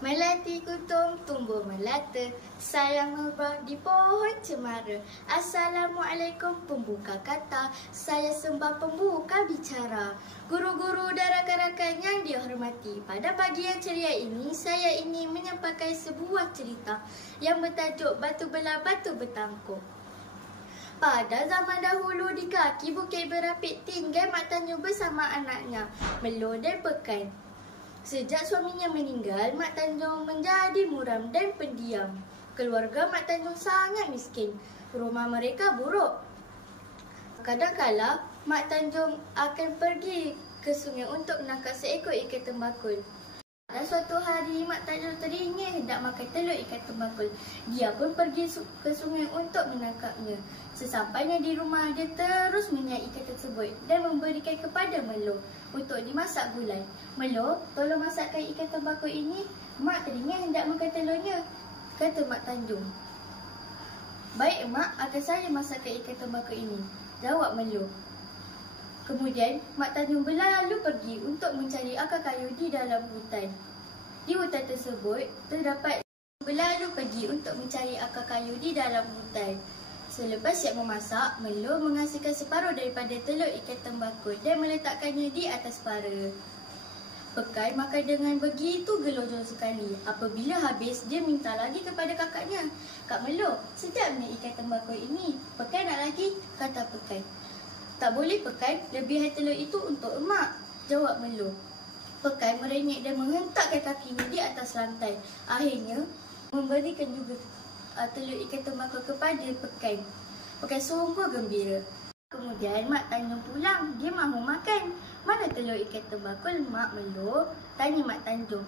Melati kutung tumbuh melata, sayang merbah di pohon cemara. Assalamualaikum pembuka kata, saya sembah pembuka bicara. Guru-guru dan rakan-rakan yang dihormati, pada pagi yang ceria ini saya ingin menyampaikan sebuah cerita yang bertajuk Batu Belah Batu Bertangkup. Pada zaman dahulu di kaki Bukit Berapit tinggal Mak Tanjung bersama anaknya, Melo dan Pekan. Sejak suaminya meninggal, Mak Tanjung menjadi muram dan pendiam. Keluarga Mak Tanjung sangat miskin. Rumah mereka buruk. Kadang-kala Mak Tanjung akan pergi ke sungai untuk menangkap seekor ikan tembakul. Dan suatu hari Mak Tanjung teringin hendak makan telur ikan tembakul. Dia pun pergi ke sungai untuk menangkapnya. Sesampainya di rumah, dia terus menyiap ikan tersebut dan memberikan kepada Melo untuk dimasak gulai. Melo, tolong masakkan ikan tembakul ini. Mak teringin hendak makan telurnya, kata Mak Tanjung. Baik Mak, akan saya masakkan ikan tembakul ini, jawab Melo. Kemudian Mak Tanjung berlalu pergi untuk mencari akar kayu di dalam hutan. Di hutan tersebut terdapat berlalu pergi untuk mencari akar kayu di dalam hutan. Selepas siap memasak, Melo menghasilkan separuh daripada telur ikan tembakul dan meletakkannya di atas para. Pekan makan dengan begitu gelojol sekali. Apabila habis, dia minta lagi kepada kakaknya. Kak Melo, sedapnya ikan tembakul ini. Pekan nak lagi, kata Pekan. Tak boleh Pekan, lebihan telur itu untuk emak, jawab Melo. Pekan merengek dan menghentakkan kakinya di atas lantai. Akhirnya, memberikan juga telur ikan tembakul kepada Pekan. Pekan sungguh gembira. Kemudian Mak Tanjung pulang, dia mahu makan. Mana telur ikan tembakul Mak Melo? Tanya Mak Tanjung.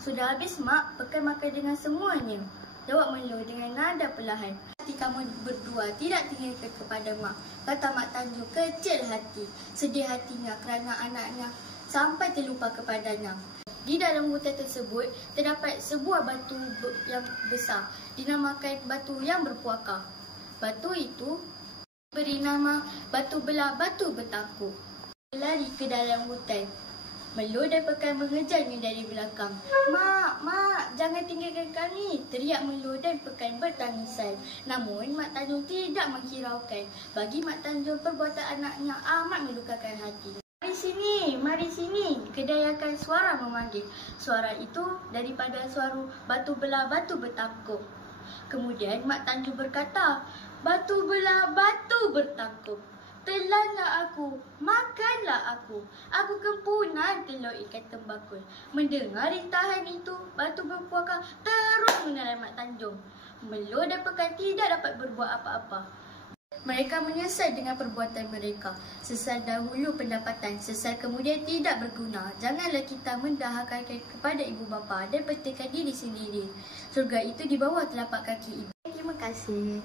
Sudah habis Mak, Pekan makan dengan semuanya, jawab Melo dengan nada perlahan. Hati kamu berdua tidak tinggalkan kepada Mak, kata Mak Tanjung kecil hati. Sedih hatinya kerana anaknya sampai terlupa kepadanya. Di dalam hutan tersebut terdapat sebuah batu yang besar, dinamakan batu yang berpuaka. Batu itu beri nama Batu Belah Batu Bertangkup. Lari ke dalam hutan. Melo dan Pekan mengejarnya dari belakang. Mak, Mak, jangan tinggalkan kami, teriak Melo dan Pekan bertangisan. Namun Mak Tanjung tidak menghiraukan. Bagi Mak Tanjung, perbuatan anaknya amat melukakan hati. Mari sini, kedayakan suara memanggil. Suara itu daripada suara Batu Belah Batu Bertangkup. Kemudian Mak Tanjung berkata, Batu Belah Batu Bertangkup, telanlah aku, makanlah aku kempunan telur ikan tembakul. Mendengar rintahan itu, batu berpuaka terus menelan Mak Tanjung. Melo dan Pekan tidak dapat berbuat apa-apa. Mereka menyesal dengan perbuatan mereka. Sesal dahulu pendapatan, sesal kemudian tidak berguna. Janganlah kita mendahakan kepada ibu bapa dan petikan diri sendiri. Surga itu di bawah telapak kaki ibu. Terima kasih.